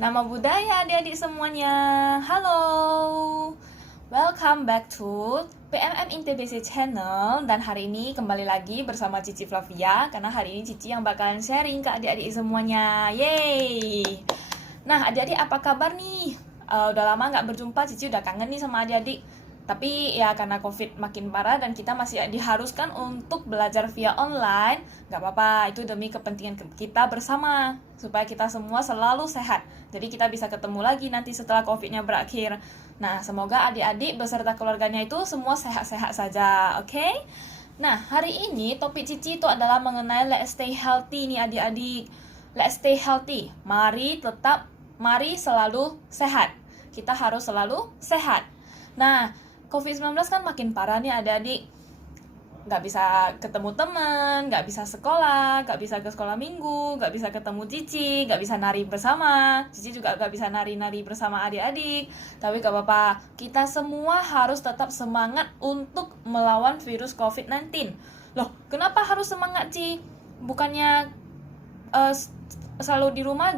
Nama budaya adik-adik semuanya. Halo. Welcome back to PMM INTBC Channel. Dan hari ini kembali lagi bersama Cici Flavia. Karena hari ini Cici yang bakalan sharing ke adik-adik semuanya. Yeay. Nah adik-adik apa kabar nih? Udah lama gak berjumpa, Cici udah kangen nih sama adik-adik. Tapi ya karena COVID makin parah dan kita masih diharuskan untuk belajar via online, nggak apa-apa, itu demi kepentingan kita bersama, supaya kita semua selalu sehat. Jadi kita bisa ketemu lagi nanti setelah COVID-nya berakhir. Nah, semoga adik-adik beserta keluarganya itu semua sehat-sehat saja, oke? Okay? Nah, hari ini topik Cici itu adalah mengenai let's stay healthy nih adik-adik. Let's stay healthy, mari selalu sehat. Kita harus selalu sehat. Nah, COVID-19 kan makin parah nih adik-adik. Nggak bisa ketemu teman, nggak bisa sekolah, nggak bisa ke sekolah minggu, nggak bisa ketemu Cici, nggak bisa nari bersama. Cici juga nggak bisa nari-nari bersama adik-adik. Tapi nggak apa-apa, kita semua harus tetap semangat untuk melawan virus COVID-19. Loh, kenapa harus semangat, Ci? Bukannya selalu di rumah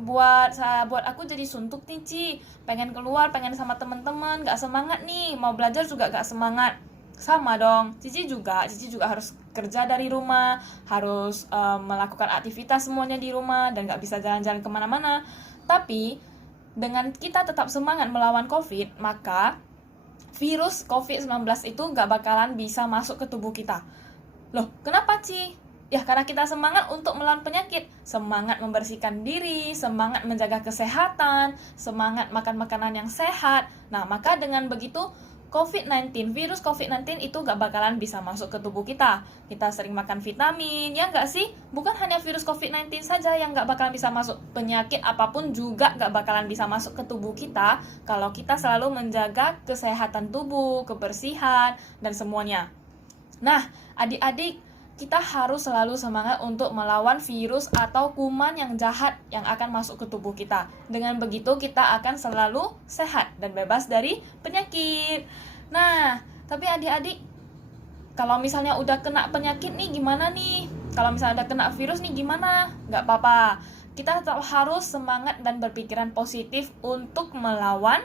buat aku jadi suntuk nih, Ci. Pengen keluar, pengen sama teman-teman, gak semangat nih. Mau belajar juga gak semangat. Sama dong, Cici juga harus kerja dari rumah, harus melakukan aktivitas semuanya di rumah, dan gak bisa jalan-jalan kemana-mana. Tapi dengan kita tetap semangat melawan COVID, maka virus COVID-19 itu gak bakalan bisa masuk ke tubuh kita. Loh, kenapa, Ci? Ya, karena kita semangat untuk melawan penyakit, semangat membersihkan diri, semangat menjaga kesehatan, semangat makan makanan yang sehat. Nah, maka dengan begitu, virus COVID-19 itu gak bakalan bisa masuk ke tubuh kita. Kita sering makan vitamin, ya gak sih? Bukan hanya virus COVID-19 saja yang gak bakalan bisa masuk, penyakit apapun juga gak bakalan bisa masuk ke tubuh kita kalau kita selalu menjaga kesehatan tubuh, kebersihan, dan semuanya. Nah, adik-adik, kita harus selalu semangat untuk melawan virus atau kuman yang jahat yang akan masuk ke tubuh kita. Dengan begitu kita akan selalu sehat dan bebas dari penyakit. Nah, tapi adik-adik, kalau misalnya udah kena penyakit nih gimana nih? Kalau misalnya udah kena virus nih gimana? Nggak apa-apa. Kita tetap harus semangat dan berpikiran positif untuk melawan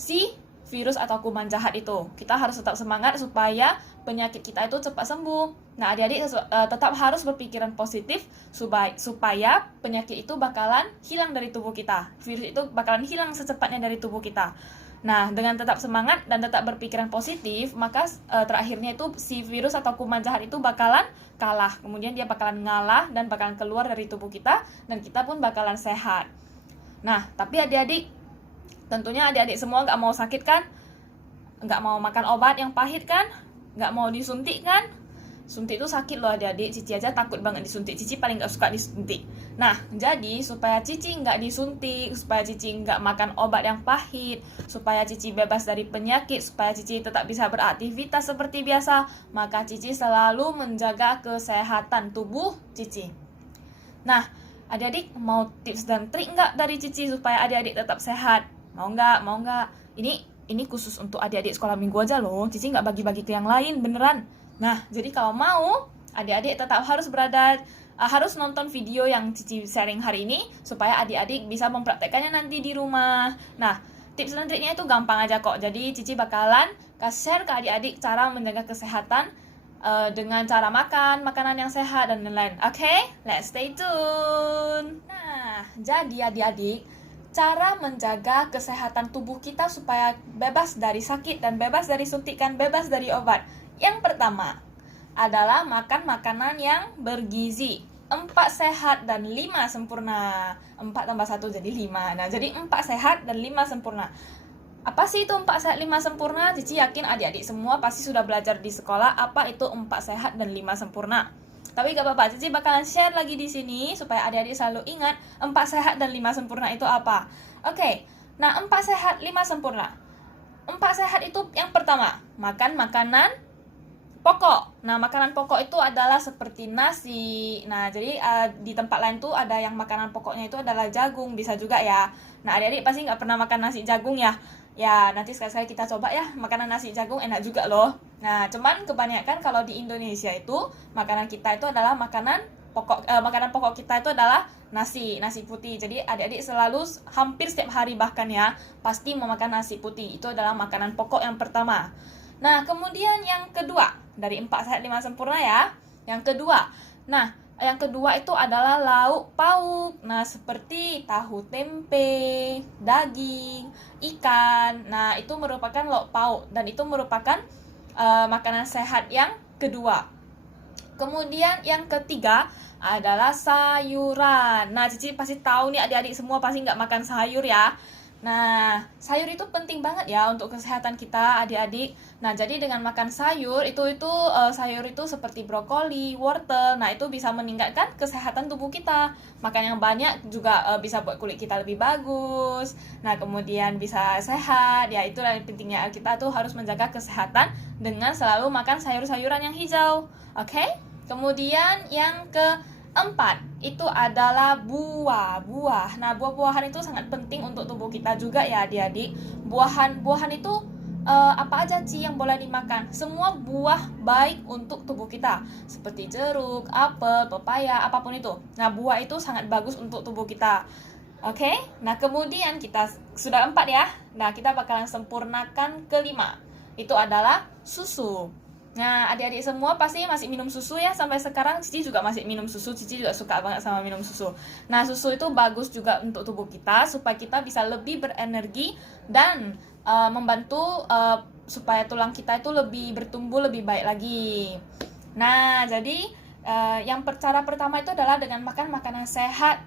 si virus atau kuman jahat itu. Kita harus tetap semangat supaya penyakit kita itu cepat sembuh. Nah, adik-adik tetap harus berpikiran positif supaya penyakit itu bakalan hilang dari tubuh kita. Virus itu bakalan hilang secepatnya dari tubuh kita. Nah, dengan tetap semangat dan tetap berpikiran positif, maka terakhirnya itu si virus atau kuman jahat itu bakalan kalah. Kemudian dia bakalan ngalah dan bakalan keluar dari tubuh kita dan kita pun bakalan sehat. Nah, tapi adik-adik, tentunya adik-adik semua gak mau sakit kan? Gak mau makan obat yang pahit kan? Gak mau disuntik kan? Suntik itu sakit loh adik-adik. Cici aja takut banget disuntik. Cici paling gak suka disuntik. Nah, jadi supaya Cici gak disuntik, supaya Cici gak makan obat yang pahit, supaya Cici bebas dari penyakit, supaya Cici tetap bisa beraktivitas seperti biasa, maka Cici selalu menjaga kesehatan tubuh Cici. Nah, adik-adik mau tips dan trik gak dari Cici supaya adik-adik tetap sehat? Mau nggak? Ini khusus untuk adik-adik sekolah minggu aja loh. Cici nggak bagi-bagi ke yang lain, beneran. Nah, jadi kalau mau, adik-adik tetap harus nonton video yang Cici sharing hari ini supaya adik-adik bisa mempraktekannya nanti di rumah. Nah, tips dan triknya itu gampang aja kok. Jadi Cici bakalan share ke adik-adik cara menjaga kesehatan dengan cara makan makanan yang sehat dan lain-lain. Oke, let's stay tune. Nah, jadi adik-adik, cara menjaga kesehatan tubuh kita supaya bebas dari sakit dan bebas dari suntikan, bebas dari obat. Yang pertama adalah makan makanan yang bergizi. 4 sehat dan 5 sempurna. 4 tambah 1 jadi 5. Nah, jadi 4 sehat dan 5 sempurna. Apa sih itu 4 sehat 5 sempurna? Cici yakin adik-adik semua pasti sudah belajar di sekolah apa itu 4 sehat dan 5 sempurna. Tapi gak apa-apa, Cici bakalan share lagi di sini supaya adik-adik selalu ingat 4 sehat dan 5 sempurna itu apa. Oke, nah 4 sehat 5 sempurna. 4 sehat itu yang pertama, makan makanan pokok. Nah, makanan pokok itu adalah seperti nasi. Nah, jadi di tempat lain tuh ada yang makanan pokoknya itu adalah jagung, bisa juga ya. Nah, adik-adik pasti gak pernah makan nasi jagung ya. Ya, nanti sekali-sekali kita coba ya, makanan nasi jagung enak juga loh. Nah, cuman kebanyakan kalau di Indonesia itu, makanan kita itu adalah makanan makanan pokok kita itu adalah nasi putih. Jadi adik-adik selalu hampir setiap hari bahkan ya pasti memakan nasi putih. Itu adalah makanan pokok yang pertama. Nah, kemudian yang kedua, dari 4 sehat 5 sempurna ya. Yang kedua. Nah, yang kedua itu adalah lauk pauk. Nah, seperti tahu tempe, daging, ikan. Nah, itu merupakan lauk pauk dan itu merupakan makanan sehat yang kedua. Kemudian yang ketiga adalah sayuran. Nah, Cici pasti tahu nih adik-adik semua pasti nggak makan sayur ya. Nah, sayur itu penting banget ya untuk kesehatan kita adik-adik. Nah, jadi dengan makan sayur sayur itu seperti brokoli, wortel. Nah, itu bisa meningkatkan kesehatan tubuh kita. Makan yang banyak juga bisa buat kulit kita lebih bagus. Nah, kemudian bisa sehat. Ya, itulah yang pentingnya kita tuh harus menjaga kesehatan dengan selalu makan sayur-sayuran yang hijau. Oke? Kemudian yang keempat itu adalah buah-buah. Nah, buah-buahan itu sangat penting untuk tubuh kita juga ya adik-adik. Buahan itu apa aja sih yang boleh dimakan? Semua buah baik untuk tubuh kita, seperti jeruk, apel, pepaya, apapun itu. Nah, buah itu sangat bagus untuk tubuh kita. Oke? Nah, kemudian kita sudah 4 ya. Nah, kita bakalan sempurnakan kelima. Itu adalah susu. Nah, adik-adik semua pasti masih minum susu ya. Sampai sekarang Cici juga masih minum susu. Cici juga suka banget sama minum susu. Nah, susu itu bagus juga untuk tubuh kita supaya kita bisa lebih berenergi dan membantu supaya tulang kita itu lebih bertumbuh lebih baik lagi. Nah, jadi cara pertama itu adalah dengan makan makanan sehat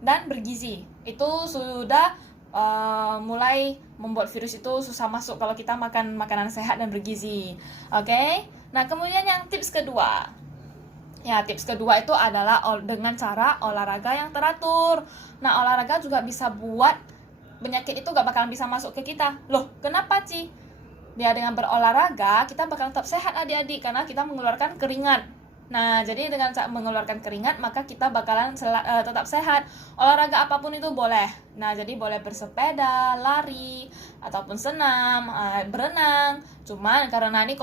dan bergizi. Itu sudah mulai membuat virus itu susah masuk kalau kita makan makanan sehat dan bergizi. Oke? Nah, kemudian yang tips kedua. Ya, tips kedua itu adalah dengan cara olahraga yang teratur. Nah, olahraga juga bisa buat penyakit itu gak bakalan bisa masuk ke kita. Loh, kenapa Ci? Ya, dengan berolahraga kita bakal tetap sehat adik-adik karena kita mengeluarkan keringat. Nah, jadi dengan mengeluarkan keringat maka kita bakalan tetap sehat. Olahraga apapun itu boleh. Nah, jadi boleh bersepeda, lari, ataupun senam, berenang. Cuman karena ini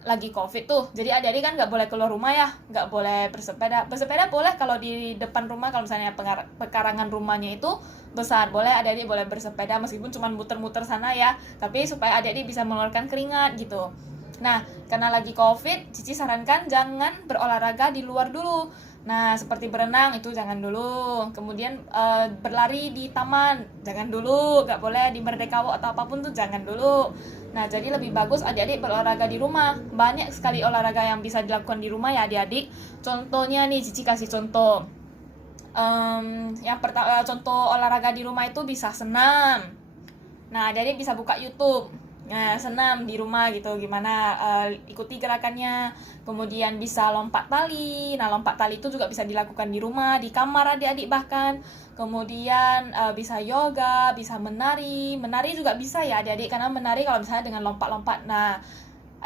lagi COVID tuh, jadi adik-adik kan nggak boleh keluar rumah ya, nggak boleh bersepeda. Bersepeda boleh kalau di depan rumah, kalau misalnya pekarangan rumahnya itu besar, boleh adik-adik boleh bersepeda meskipun cuma muter-muter sana ya, tapi supaya adik-adik bisa mengeluarkan keringat gitu. Nah, karena lagi COVID, Cici sarankan jangan berolahraga di luar dulu. Nah, seperti berenang itu jangan dulu. Kemudian berlari di taman, jangan dulu. Gak boleh di Merdekawo atau apapun tuh jangan dulu. Nah, jadi lebih bagus adik-adik berolahraga di rumah. Banyak sekali olahraga yang bisa dilakukan di rumah ya adik-adik. Contohnya nih, Cici kasih contoh. Yang pertama, contoh olahraga di rumah itu bisa senam. Nah, adik-adik bisa buka YouTube. Nah, senam di rumah gitu, gimana ikuti gerakannya. Kemudian bisa lompat tali. Nah, lompat tali itu juga bisa dilakukan di rumah, di kamar adik-adik bahkan. Kemudian bisa yoga, bisa menari. Menari juga bisa ya adik-adik, karena menari kalau misalnya dengan lompat-lompat. Nah,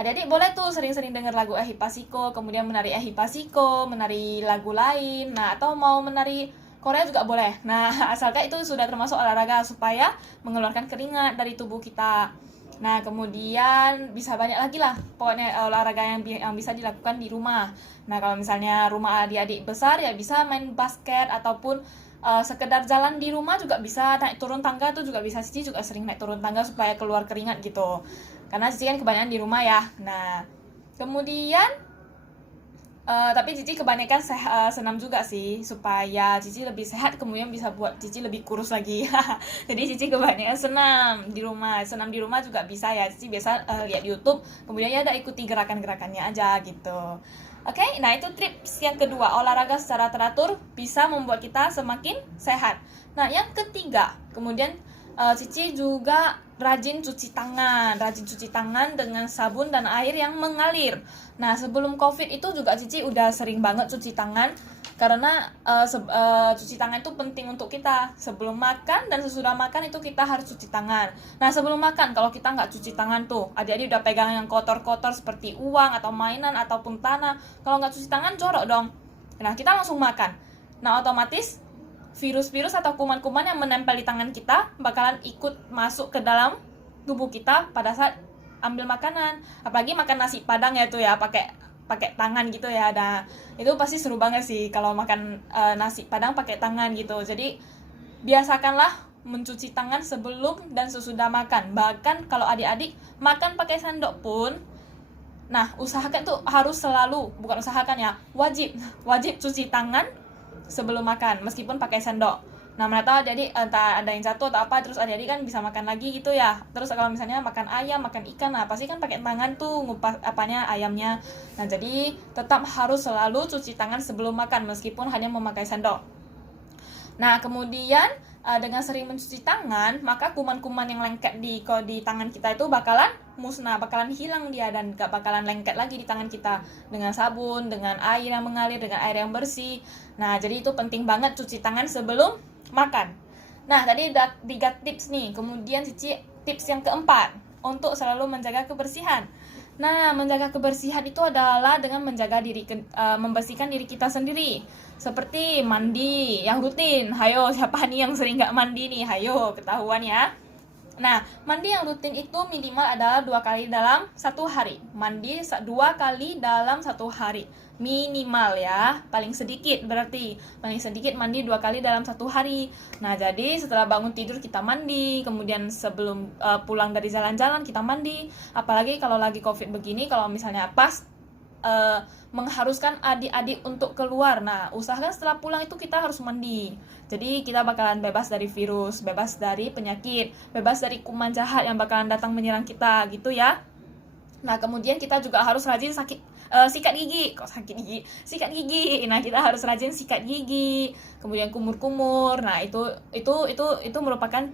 adik-adik boleh tuh sering-sering dengar lagu Ehi Pasiko, kemudian menari Ehi Pasiko, menari lagu lain. Nah, atau mau menari Korea juga boleh. Nah, asalkan itu sudah termasuk olahraga supaya mengeluarkan keringat dari tubuh kita. Nah, kemudian bisa banyak lagi lah pokoknya olahraga yang bisa dilakukan di rumah. Nah, kalau misalnya rumah adik-adik besar ya bisa main basket ataupun sekedar jalan di rumah juga bisa, naik turun tangga tuh juga bisa. Cici juga sering naik turun tangga supaya keluar keringat gitu. Karena Cici kan kebanyakan di rumah ya. Nah, kemudian tapi Cici kebanyakan senam juga sih supaya Cici lebih sehat, kemudian bisa buat Cici lebih kurus lagi. Jadi Cici kebanyakan senam di rumah. Senam di rumah juga bisa ya. Cici biasa lihat di YouTube, kemudian ya udah ikuti gerakan-gerakannya aja gitu. Oke, nah itu tips yang kedua, olahraga secara teratur bisa membuat kita semakin sehat. Nah, yang ketiga, kemudian Cici juga rajin cuci tangan dengan sabun dan air yang mengalir. Nah, sebelum COVID itu juga Cici udah sering banget cuci tangan karena cuci tangan itu penting untuk kita. Sebelum makan dan sesudah makan itu kita harus cuci tangan. Nah, sebelum makan kalau kita nggak cuci tangan tuh, adik-adik udah pegang yang kotor-kotor seperti uang atau mainan ataupun tanah, kalau nggak cuci tangan jorok dong. Nah, kita langsung makan. Nah, otomatis virus-virus atau kuman-kuman yang menempel di tangan kita bakalan ikut masuk ke dalam tubuh kita pada saat ambil makanan. Apalagi makan nasi padang ya tuh ya, pakai pakai tangan gitu ya. Nah, itu pasti seru banget sih kalau makan nasi Padang pakai tangan gitu. Jadi biasakanlah mencuci tangan sebelum dan sesudah makan. Bahkan kalau adik-adik makan pakai sendok pun, nah usahakan tuh harus selalu, bukan usahakan ya, wajib cuci tangan sebelum makan meskipun pakai sendok. Nah, mana tahu adik entah ada yang jatuh atau apa, terus adik-adik kan bisa makan lagi gitu ya. Terus kalau misalnya makan ayam, makan ikan, nah pasti kan pakai tangan tuh ngupas apanya ayamnya. Nah, jadi tetap harus selalu cuci tangan sebelum makan meskipun hanya memakai sendok. Nah, kemudian dengan sering mencuci tangan, maka kuman-kuman yang lengket di tangan kita itu bakalan musnah, bakalan hilang dia dan gak bakalan lengket lagi di tangan kita dengan sabun, dengan air yang mengalir, dengan air yang bersih. Nah, jadi itu penting banget cuci tangan sebelum makan. Nah, tadi udah 3 tips nih. Kemudian Cici tips yang keempat untuk selalu menjaga kebersihan. Nah, menjaga kebersihan itu adalah dengan menjaga membersihkan diri kita sendiri. Seperti mandi yang rutin. Hayo, siapa nih yang sering gak mandi nih? Hayo, ketahuan ya. Nah, mandi yang rutin itu minimal adalah 2 kali dalam 1 hari. Mandi 2 kali dalam 1 hari. Minimal ya, paling sedikit berarti. Paling sedikit mandi 2 kali dalam 1 hari. Nah, jadi setelah bangun tidur kita mandi, kemudian sebelum pulang dari jalan-jalan kita mandi. Apalagi kalau lagi Covid begini, kalau misalnya pas mengharuskan adik-adik untuk keluar. Nah, usahakan setelah pulang itu kita harus mandi. Jadi kita bakalan bebas dari virus, bebas dari penyakit, bebas dari kuman jahat yang bakalan datang menyerang kita gitu ya. Nah, kemudian kita juga harus rajin sikat gigi. Kok sakit gigi? Sikat gigi. Nah, kita harus rajin sikat gigi. Kemudian kumur-kumur. Nah, itu merupakan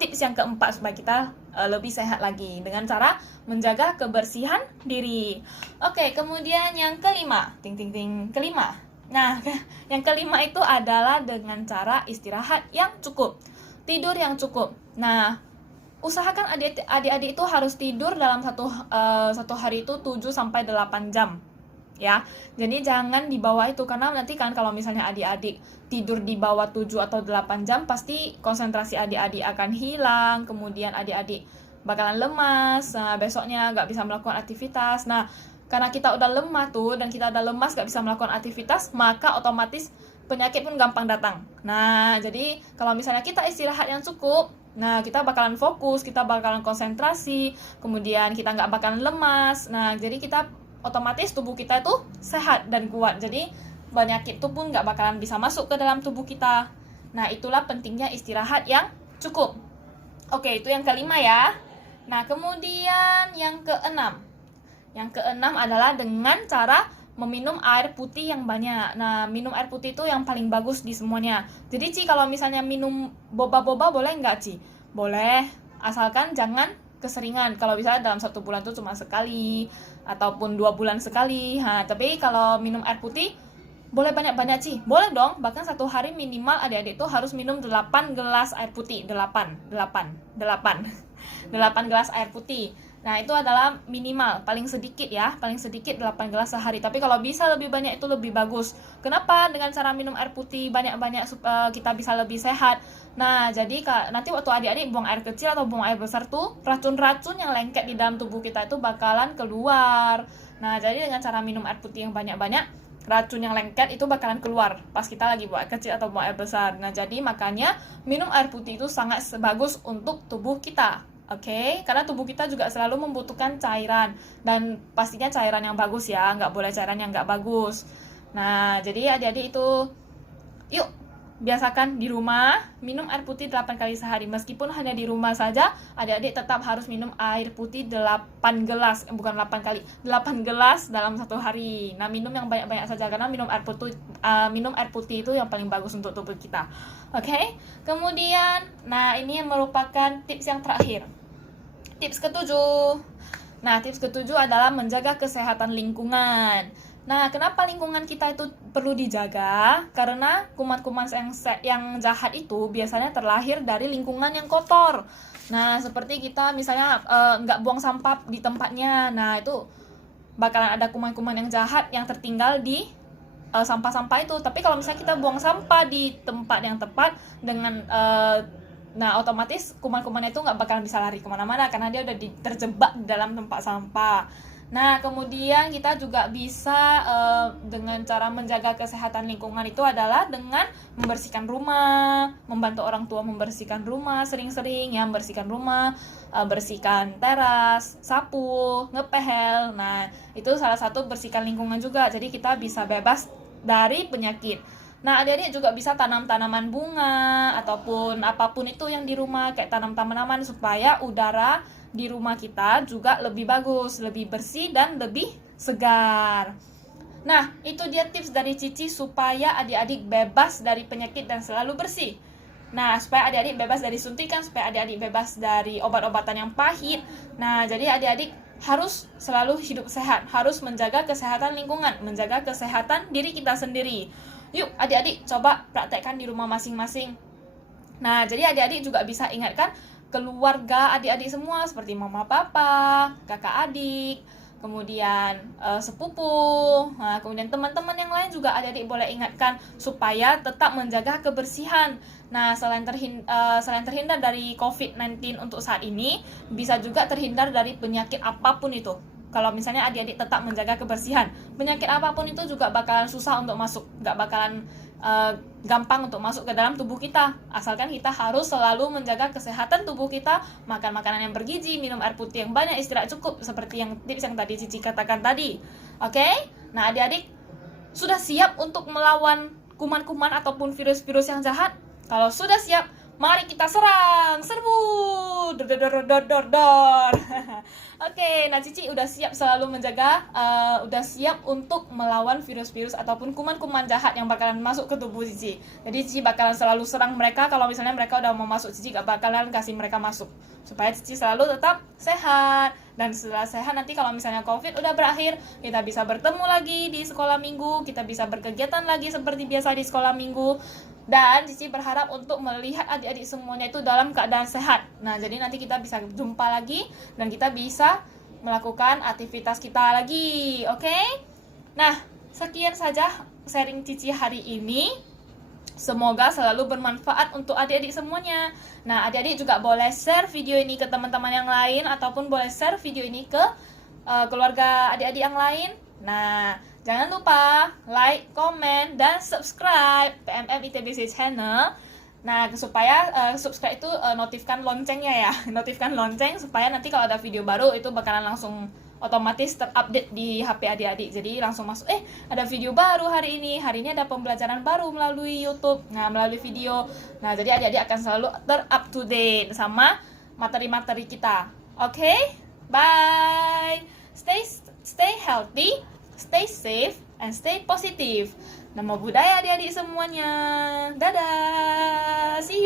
tips yang keempat supaya kita lebih sehat lagi dengan cara menjaga kebersihan diri. Oke, kemudian yang kelima, kelima. Nah, yang kelima itu adalah dengan cara istirahat yang cukup, tidur yang cukup. Nah, usahakan adik-adik itu harus tidur dalam satu hari itu 7 sampai 8 jam. Ya, jadi jangan di bawah itu, karena nanti kan kalau misalnya adik-adik tidur di bawah 7 atau 8 jam pasti konsentrasi adik-adik akan hilang, kemudian adik-adik bakalan lemas, besoknya nggak bisa melakukan aktivitas. Nah, karena kita udah lemah tuh dan kita udah lemas nggak bisa melakukan aktivitas, maka otomatis penyakit pun gampang datang. Nah, jadi kalau misalnya kita istirahat yang cukup, nah kita bakalan fokus, kita bakalan konsentrasi, kemudian kita nggak bakalan lemas. Nah, jadi kita otomatis tubuh kita itu sehat dan kuat. Jadi penyakit itu pun nggak bakalan bisa masuk ke dalam tubuh kita. Nah, itulah pentingnya istirahat yang cukup. Oke, itu yang kelima ya. Nah, kemudian yang keenam. Yang keenam adalah dengan cara meminum air putih yang banyak. Nah, minum air putih itu yang paling bagus di semuanya. Jadi, Ci, kalau misalnya minum boba-boba boleh nggak, Ci? Boleh, asalkan jangan keseringan. Kalau bisa dalam 1 bulan tuh cuma sekali ataupun 2 bulan sekali. Tapi kalau minum air putih boleh banyak-banyak sih. Boleh dong, bahkan 1 hari minimal adik-adik tuh harus minum 8 gelas air putih. 8 gelas air putih. Nah, itu adalah minimal, paling sedikit ya, paling sedikit 8 gelas sehari. Tapi kalau bisa lebih banyak itu lebih bagus. Kenapa? Dengan cara minum air putih banyak-banyak kita bisa lebih sehat. Nah, jadi nanti waktu adik-adik buang air kecil atau buang air besar tuh, racun-racun yang lengket di dalam tubuh kita itu bakalan keluar. Nah, jadi dengan cara minum air putih yang banyak-banyak, racun yang lengket itu bakalan keluar pas kita lagi buang air kecil atau buang air besar. Nah, jadi makanya minum air putih itu sangat bagus untuk tubuh kita. Oke, karena tubuh kita juga selalu membutuhkan cairan, dan pastinya cairan yang bagus ya, nggak boleh cairan yang nggak bagus. Nah, jadi adik-adik itu yuk biasakan di rumah minum air putih 8 kali sehari. Meskipun hanya di rumah saja, adik-adik tetap harus minum air putih 8 gelas, bukan 8 kali, 8 gelas dalam 1 hari. Nah, minum yang banyak-banyak saja, karena minum air putih itu yang paling bagus untuk tubuh kita. Oke? Kemudian, nah ini yang merupakan tips yang terakhir. Tips ketujuh. Nah, tips ketujuh adalah menjaga kesehatan lingkungan. Nah, kenapa lingkungan kita itu perlu dijaga? Karena kuman-kuman yang jahat itu biasanya terlahir dari lingkungan yang kotor. Nah, seperti kita misalnya nggak buang sampah di tempatnya. Nah, itu bakalan ada kuman-kuman yang jahat yang tertinggal di sampah-sampah itu. Tapi kalau misalnya kita buang sampah di tempat yang tepat dengan nah, otomatis kuman-kuman itu nggak bakalan bisa lari kemana-mana karena dia udah terjebak di dalam tempat sampah. Nah, kemudian kita juga bisa dengan cara menjaga kesehatan lingkungan itu adalah dengan membersihkan rumah, membantu orang tua membersihkan rumah sering-sering ya, membersihkan rumah, bersihkan teras, sapu, ngepel. Nah, itu salah satu bersihkan lingkungan juga. Jadi kita bisa bebas dari penyakit. Nah, adik-adik juga bisa tanam tanaman bunga ataupun apapun itu yang di rumah, kayak tanam tanaman supaya udara di rumah kita juga lebih bagus, lebih bersih dan lebih segar. Nah, itu dia tips dari Cici supaya adik-adik bebas dari penyakit dan selalu bersih. Nah, supaya adik-adik bebas dari suntikan, supaya adik-adik bebas dari obat-obatan yang pahit. Nah, jadi adik-adik harus selalu hidup sehat, harus menjaga kesehatan lingkungan, menjaga kesehatan diri kita sendiri. Yuk, adik-adik coba praktekkan di rumah masing-masing. Nah, jadi adik-adik juga bisa ingatkan keluarga adik-adik semua seperti mama papa, kakak adik, kemudian sepupu, nah, kemudian teman-teman yang lain juga adik-adik boleh ingatkan supaya tetap menjaga kebersihan. Nah, selain terhindar dari COVID-19 untuk saat ini, bisa juga terhindar dari penyakit apapun itu. Kalau misalnya adik-adik tetap menjaga kebersihan, penyakit apapun itu juga bakalan susah untuk masuk, nggak bakalan gampang untuk masuk ke dalam tubuh kita, asalkan kita harus selalu menjaga kesehatan tubuh kita, makan makanan yang bergizi, minum air putih yang banyak, istirahat cukup, seperti yang tips yang tadi Cici katakan tadi. Oke? Nah, adik-adik sudah siap untuk melawan kuman-kuman ataupun virus-virus yang jahat? Kalau sudah siap, mari kita serang, serbu, dor dor dor dor dor. Oke, nah Cici udah siap selalu menjaga, udah siap untuk melawan virus-virus ataupun kuman-kuman jahat yang bakalan masuk ke tubuh Cici. Jadi Cici bakalan selalu serang mereka. Kalau misalnya mereka udah mau masuk, Cici gak bakalan kasih mereka masuk, supaya Cici selalu tetap sehat. Dan setelah sehat nanti kalau misalnya COVID udah berakhir, kita bisa bertemu lagi di sekolah minggu, kita bisa berkegiatan lagi seperti biasa di sekolah minggu. Dan Cici berharap untuk melihat adik-adik semuanya itu dalam keadaan sehat. Nah, jadi nanti kita bisa jumpa lagi dan kita bisa melakukan aktivitas kita lagi, oke? Nah, sekian saja sharing Cici hari ini. Semoga selalu bermanfaat untuk adik-adik semuanya. Nah, adik-adik juga boleh share video ini ke teman-teman yang lain ataupun boleh share video ini ke keluarga adik-adik yang lain. Nah, jangan lupa like, komen, dan subscribe PMM ITBC channel. Nah, supaya subscribe itu notifkan loncengnya ya. Notifkan lonceng supaya nanti kalau ada video baru itu bakalan langsung otomatis terupdate di HP adik-adik. Jadi langsung masuk, ada video baru hari ini ada pembelajaran baru melalui YouTube, nah melalui video. Nah, jadi adik-adik akan selalu ter-up to date sama materi-materi kita. Oke? Bye. Stay healthy, stay safe, and stay positive. Namo Buddhaya adik-adik semuanya. Dadah. See you.